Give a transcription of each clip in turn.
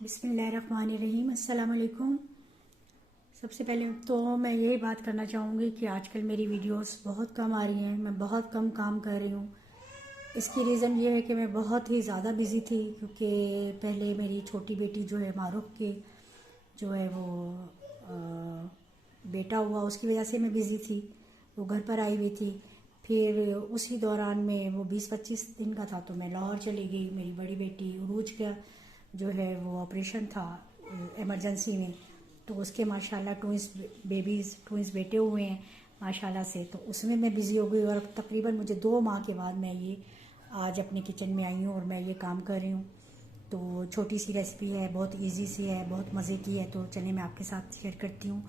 बिस्मिल्लाहिर्रहमानिर्रहीम। अस्सलाम वालेकुम। सबसे पहले तो मैं यही बात करना चाहूँगी कि आजकल मेरी वीडियोस बहुत कम आ रही हैं। मैं बहुत कम काम कर रही हूँ। इसकी रीज़न ये है कि मैं बहुत ही ज़्यादा बिज़ी थी, क्योंकि पहले मेरी छोटी बेटी जो है मारूफ के जो है वो बेटा हुआ, उसकी वजह से मैं बिज़ी थी। वो घर पर आई हुई थी। फिर उसी दौरान में वो 20-25 दिन का था तो मैं लाहौर चली गई। मेरी बड़ी बेटी उरूज का जो है वो ऑपरेशन था इमरजेंसी में, तो उसके माशाल्लाह ट्विंस बेटे हुए हैं माशाल्लाह से, तो उसमें मैं बिज़ी हो गई। और तकरीबन मुझे 2 माह के बाद मैं ये आज अपने किचन में आई हूँ और मैं ये काम कर रही हूँ। तो छोटी सी रेसिपी है, बहुत इजी सी है, बहुत मज़े की है, तो चलिए मैं आपके साथ शेयर करती हूँ।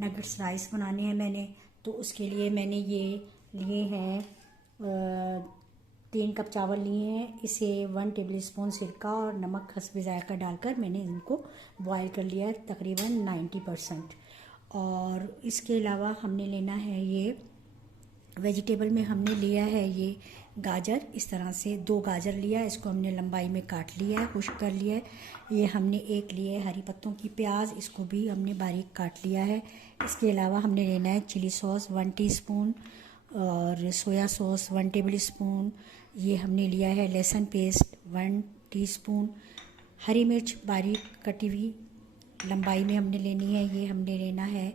नगेट्स राइस बनाने हैं मैंने, तो उसके लिए मैंने ये लिए हैं 3 कप चावल लिए हैं। इसे 1 टेबल स्पून सिरका और नमक हस्बे ज़ायक़ा डालकर मैंने इनको बॉयल कर लिया है तकरीबन 90%। और इसके अलावा हमने लेना है ये वेजिटेबल में हमने लिया है ये गाजर। इस तरह से 2 गाजर लिया है, इसको हमने लंबाई में काट लिया है, खुश्क कर लिया है। ये हमने एक लिए हरी पत्तों की प्याज, इसको भी हमने बारीक काट लिया है। इसके अलावा हमने लेना है चिली सॉस 1 टीस्पून और सोया सॉस 1 टेबल स्पून। ये हमने लिया है लहसुन पेस्ट 1 टीस्पून। हरी मिर्च बारीक कटी हुई लंबाई में हमने लेनी है। ये हमने लेना है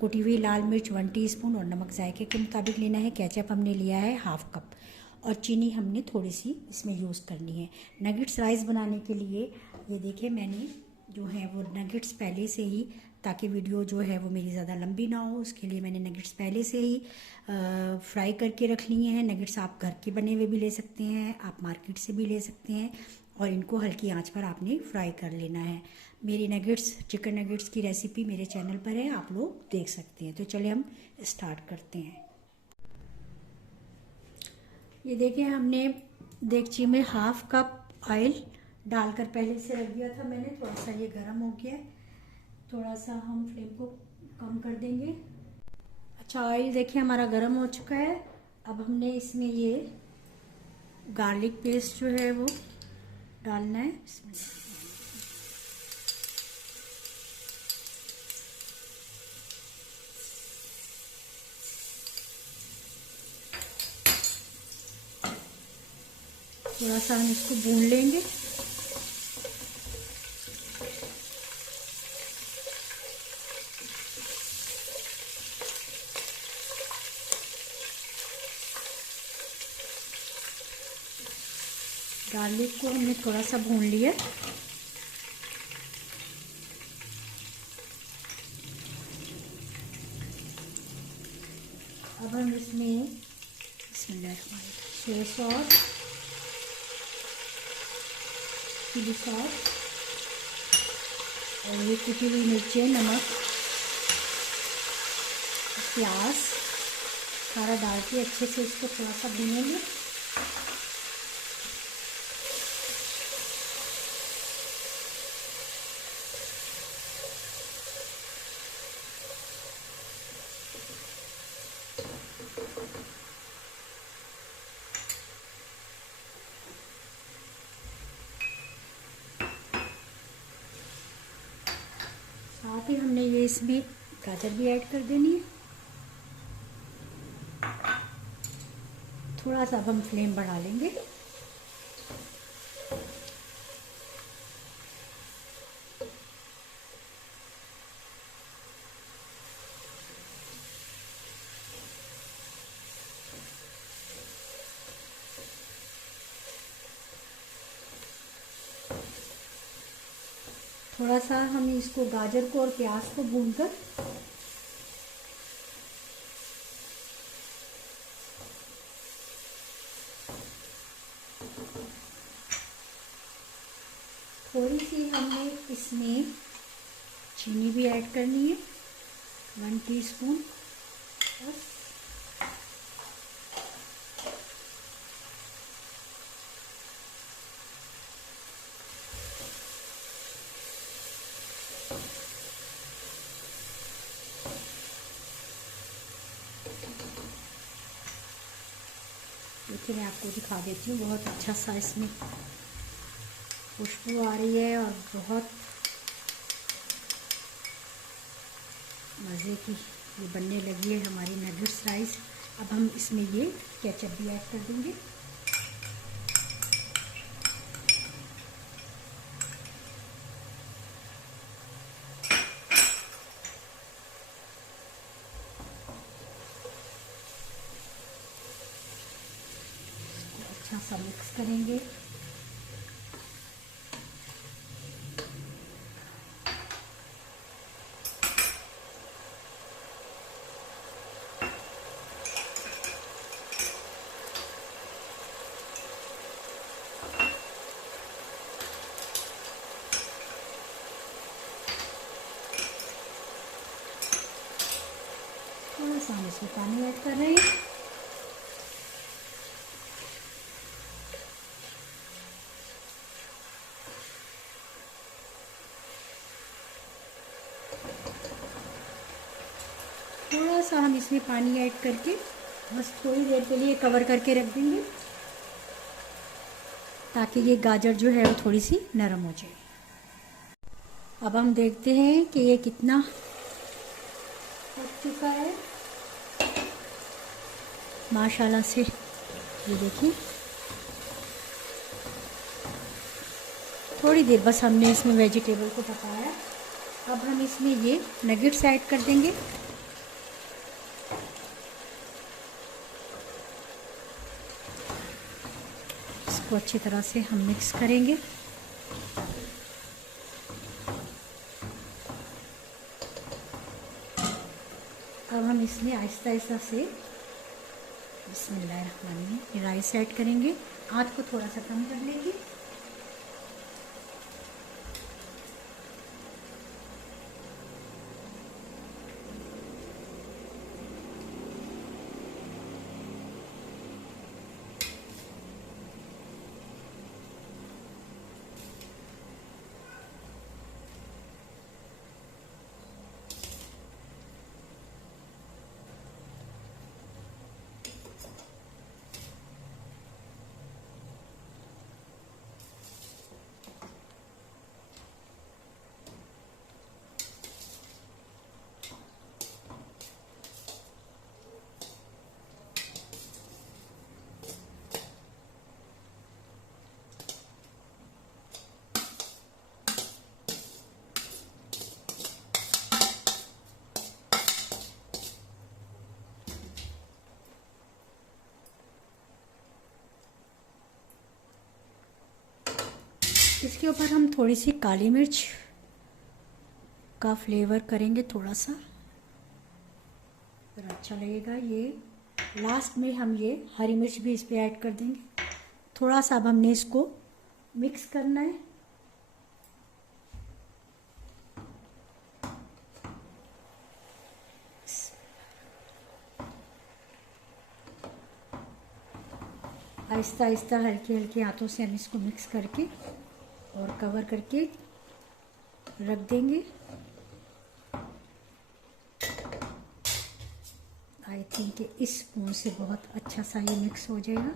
कुटी हुई लाल मिर्च 1 टीस्पून और नमक जायके के मुताबिक लेना है। केचप हमने लिया है हाफ़ कप और चीनी हमने थोड़ी सी इसमें यूज़ करनी है। नगेट्स राइस बनाने के लिए ये देखिए मैंने जो है वो नगेट्स पहले से ही, ताकि वीडियो जो है वो मेरी ज़्यादा लंबी ना हो, उसके लिए मैंने नगेट्स पहले से ही फ्राई करके रख लिए हैं। नगेट्स आप घर के बने हुए भी ले सकते हैं, आप मार्केट से भी ले सकते हैं, और इनको हल्की आंच पर आपने फ्राई कर लेना है। मेरी नगेट्स चिकन नगेट्स की रेसिपी मेरे चैनल पर है, आप लोग देख सकते हैं। तो चलिए हम स्टार्ट करते हैं। ये देखिए हमने देगची में हाफ़ कप ऑयल डालकर पहले से रख दिया था मैंने। थोड़ा सा ये गर्म हो गया, थोड़ा सा हम फ्लेम को कम कर देंगे। अच्छा, ऑयल देखिए हमारा गर्म हो चुका है। अब हमने इसमें ये गार्लिक पेस्ट जो है वो डालना है इसमें। थोड़ा सा हम इसको भून लेंगे। गार्लिक को हमने थोड़ा सा भून लिया। अब हम इसमें सोया सॉस, चिली सॉस और ये कुटी हुई मिर्चें, नमक, प्याज सारा डाल के अच्छे से इसको थोड़ा सा भूनेंगे। साथ ही हमने ये इसमें गाजर भी ऐड कर देनी है। थोड़ा सा अब हम फ्लेम बढ़ा लेंगे। थोड़ा सा हम इसको गाजर को और प्याज को भूनकर थोड़ी सी हमने इसमें चीनी भी ऐड करनी है 1 टीस्पून बस। देखिए मैं आपको दिखा देती हूँ, बहुत अच्छा सा इसमें खुशबू आ रही है और बहुत मज़े की ये बनने लगी है हमारी नगेट्स राइस। अब हम इसमें ये केचप भी ऐड कर देंगे। अच्छा सा मिक्स करेंगे। थोड़ा सा हम इसमें पानी ऐड कर रहे हैं। थोड़ा सा हम इसमें पानी ऐड करके बस थोड़ी देर के लिए कवर करके रख देंगे ताकि ये गाजर जो है वो थोड़ी सी नरम हो जाए। अब हम देखते हैं कि ये कितना पक चुका है माशाल्लाह से। ये देखिए थोड़ी देर बस हमने इसमें वेजिटेबल को पकाया। अब हम इसमें ये नगेट्स ऐड कर देंगे। इसको अच्छी तरह से हम मिक्स करेंगे। अब हम इसमें आहिस्ता आहिस्ता से बिस्मिल्लाहिर्रहमानिर्रहीम राइस ऐड करेंगे। आँच को थोड़ा सा कम कर लेंगे। इसके ऊपर हम थोड़ी सी काली मिर्च का फ्लेवर करेंगे थोड़ा सा, फिर अच्छा लगेगा। ये लास्ट में हम ये हरी मिर्च भी इस पे ऐड कर देंगे। थोड़ा सा अब हमने इसको मिक्स करना है। आहिस्ता आहिस्ता हल्के हल्के हाथों से हम इसको मिक्स करके और कवर करके रख देंगे। आई थिंक कि इस स्पून से बहुत अच्छा सा ये मिक्स हो जाएगा।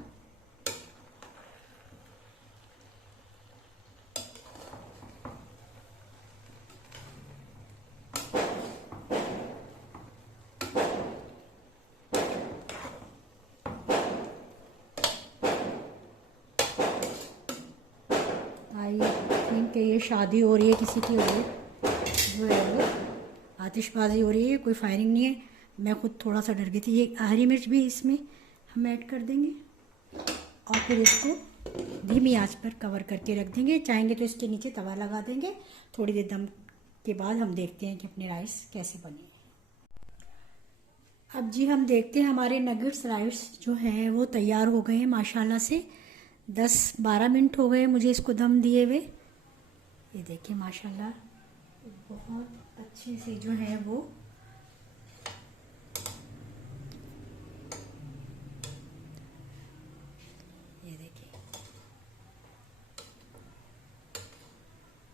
आई थिंक कि ये शादी हो रही है किसी की, हो रही है जो है वो आतिशबाजी हो रही है, कोई फायरिंग नहीं है। मैं खुद थोड़ा सा डर गई थी। ये हरी मिर्च भी इसमें हम ऐड कर देंगे और फिर इसको धीमी आंच पर कवर करके रख देंगे। चाहेंगे तो इसके नीचे तवा लगा देंगे। थोड़ी देर दम के बाद हम देखते हैं कि अपने राइस कैसे बने। अब जी हम देखते हैं हमारे नगेट्स राइस जो हैं वो तैयार हो गए हैं माशाल्लाह से। 10-12 मिनट हो गए मुझे इसको दम दिए हुए। ये देखिए माशाल्लाह बहुत अच्छे से जो है वो ये देखिए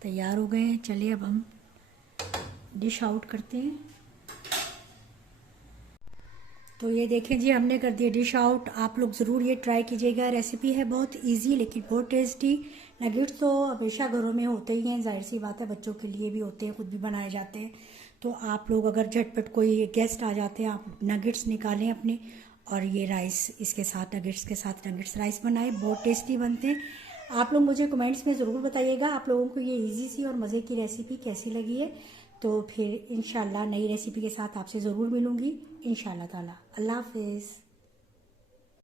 तैयार हो गए हैं। चलिए अब हम डिश आउट करते हैं। तो ये देखें जी हमने कर दिया डिश आउट। आप लोग ज़रूर ये ट्राई कीजिएगा। रेसिपी है बहुत इजी लेकिन बहुत टेस्टी। नगेट्स तो हमेशा घरों में होते ही हैं, जाहिर सी बात है, बच्चों के लिए भी होते हैं, खुद भी बनाए जाते हैं। तो आप लोग अगर झटपट कोई गेस्ट आ जाते हैं, आप नगेट्स निकालें अपने, और ये राइस इसके साथ, नगेट्स के साथ नगेट्स राइस बनाए, बहुत टेस्टी बनते हैं। आप लोग मुझे कमेंट्स में ज़रूर बताइएगा आप लोगों को ये इजी सी और मज़े की रेसिपी कैसी लगी है। तो फिर इंशाल्लाह नई रेसिपी के साथ आपसे ज़रूर मिलूँगी इंशाल्लाह ताला। अल्लाह हाफिज़।